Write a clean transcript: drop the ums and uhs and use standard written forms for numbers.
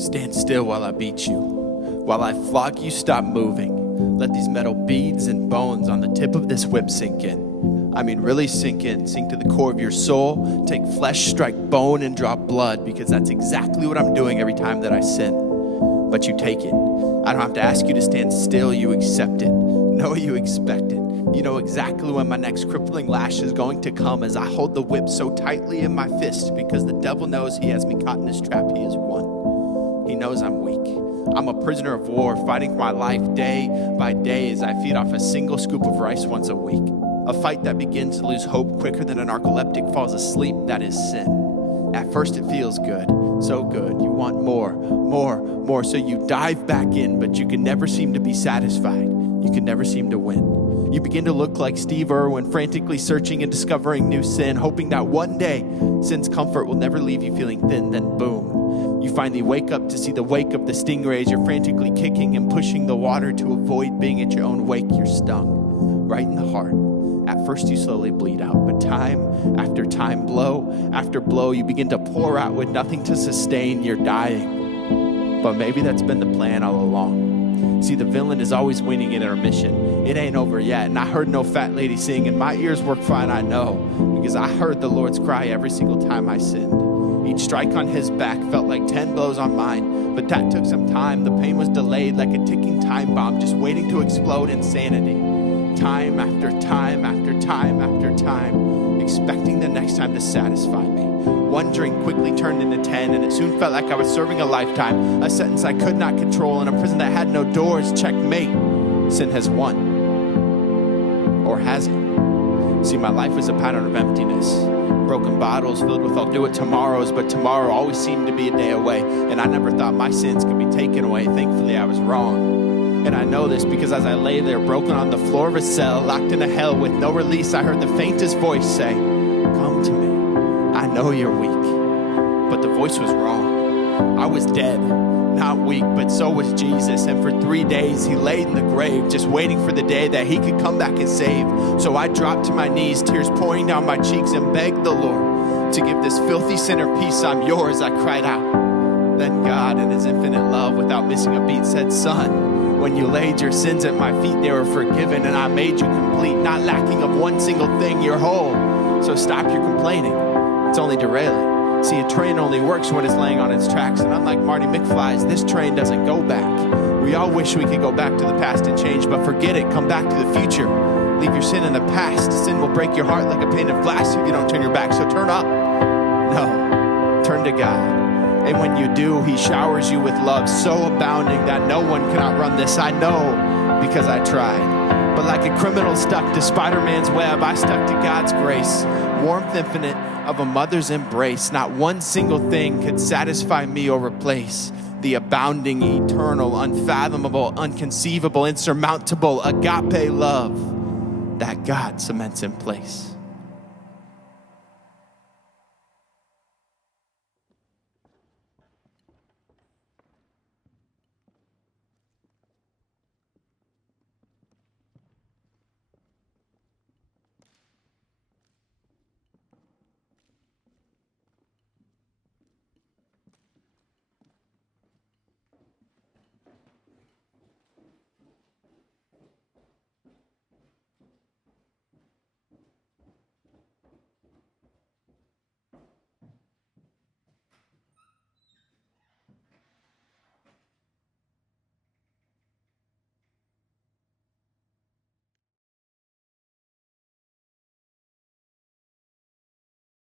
Stand still while I beat you. While I flog you, stop moving. Let these metal beads and bones on the tip of this whip sink in. I mean, really sink in. Sink to the core of your soul. Take flesh, strike bone, and draw blood, because that's exactly what I'm doing every time that I sin. But you take it. I don't have to ask you to stand still. You accept it. No, you expect it. You know exactly when my next crippling lash is going to come as I hold the whip so tightly in my fist, because the devil knows he has me caught in his trap. He has won. He knows I'm weak. I'm a prisoner of war, fighting for my life day by day as I feed off a single scoop of rice once a week. A fight that begins to lose hope quicker than a narcoleptic falls asleep. That is sin. At first it feels good, so good. You want more, so you dive back in, but you can never seem to be satisfied. You can never seem to win. You begin to look like Steve Irwin, frantically searching and discovering new sin, hoping that one day sin's comfort will never leave you feeling thin. Then boom, you finally wake up to see the wake of the stingrays. You're frantically kicking and pushing the water to avoid being at your own wake. You're stung right in the heart. At first you slowly bleed out, but time after time, blow after blow, you begin to pour out with nothing to sustain. You're dying. But maybe that's been the plan all along. See, the villain is always winning in intermission. It ain't over yet, and I heard no fat lady sing, and my ears work fine, I know, because I heard the Lord's cry every single time I sinned. Each strike on his back felt like 10 blows on mine, but that took some time. The pain was delayed like a ticking time bomb, just waiting to explode insanity. Time after time after time after time, expecting the next time to satisfy me. One drink quickly turned into 10, and it soon felt like I was serving a lifetime, a sentence I could not control in a prison that had no doors. Checkmate. Sin has won. Or has it? See, my life was a pattern of emptiness. Broken bottles filled with I'll do it tomorrows, but tomorrow always seemed to be a day away, and I never thought my sins could be taken away. Thankfully, I was wrong. And I know this because as I lay there broken on the floor of a cell, locked in a hell with no release, I heard the faintest voice say, "Come to me. I know you're weak." But the voice was wrong. I was dead, not weak, but so was Jesus. And for 3 days he laid in the grave, just waiting for the day that he could come back and save. So I dropped to my knees, tears pouring down my cheeks, and begged the Lord to give this filthy sinner peace. "I'm yours," I cried out. Then God, in his infinite love, without missing a beat, said, "Son, when you laid your sins at my feet, they were forgiven, and I made you complete, not lacking of one single thing. You're whole. So stop your complaining. It's only derailing. See, a train only works when it's laying on its tracks, and unlike Marty McFly's, this train doesn't go back. We all wish we could go back to the past and change, but forget it. Come back to the future. Leave your sin in the past. Sin will break your heart like a pane of glass if you don't turn your back. So turn up. No, turn to God. And when you do, he showers you with love so abounding that no one can outrun this. I know because I tried. But like a criminal stuck to Spider-Man's web, I stuck to God's grace. Warmth infinite of a mother's embrace. Not one single thing could satisfy me or replace the abounding, eternal, unfathomable, unconceivable, insurmountable agape love that God cements in place.